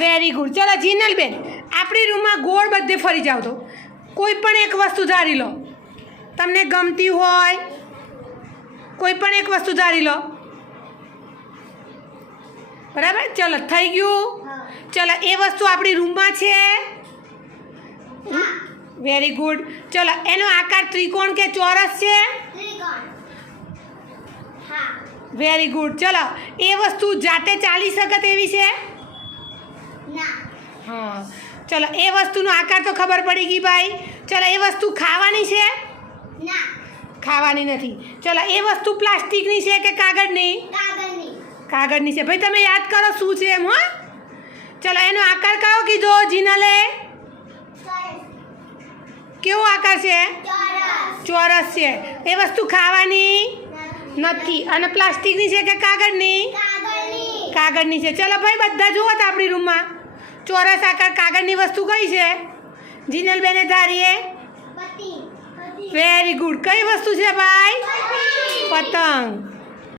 Very good. ચલો જીનલબેન, આપણી રૂમમાં ગોળ બધે ફરી જાઓ તો કોઈ પણ એક વસ્તુ ધારી લો, તમને ગમતી હોય કોઈ પણ એક વસ્તુ ધારી લો. બરાબર, ચલો થઈ ગયું. ચલો એ વસ્તુ આપણી રૂમમાં છે. Very good. ચલો એનો આકાર ત્રિકોણ કે ચોરસ છે? Very good. ચલો એ વસ્તુ જાતે ચાલી શકે તેવી છે? હા. ચલો એ વસ્તુનો આકાર તો ખબર પડી ગઈ ભાઈ. ચલો એ વસ્તુ ખાવાની છે? ખાવાની નથી. ચલો એ વસ્તુ પ્લાસ્ટિકની છે કે કાગળની? કાગળની છે. ભાઈ તમે યાદ કરો શું છે એમ. હો ચલો એનો આકાર કયો કીધો જીનલે? કેવો આકાર છે? ચોરસ છે. એ વસ્તુ ખાવાની નથી અને પ્લાસ્ટિકની છે કે કાગળની? કાગળની છે. ચલો ભાઈ બધા જુઓ તો આપણી રૂમમાં ચોરસ આકાર કાગળની વસ્તુ કઈ છે? જીનલબેને ધારીએ. Very good. કઈ વસ્તુ છે ભાઈ? પતંગ.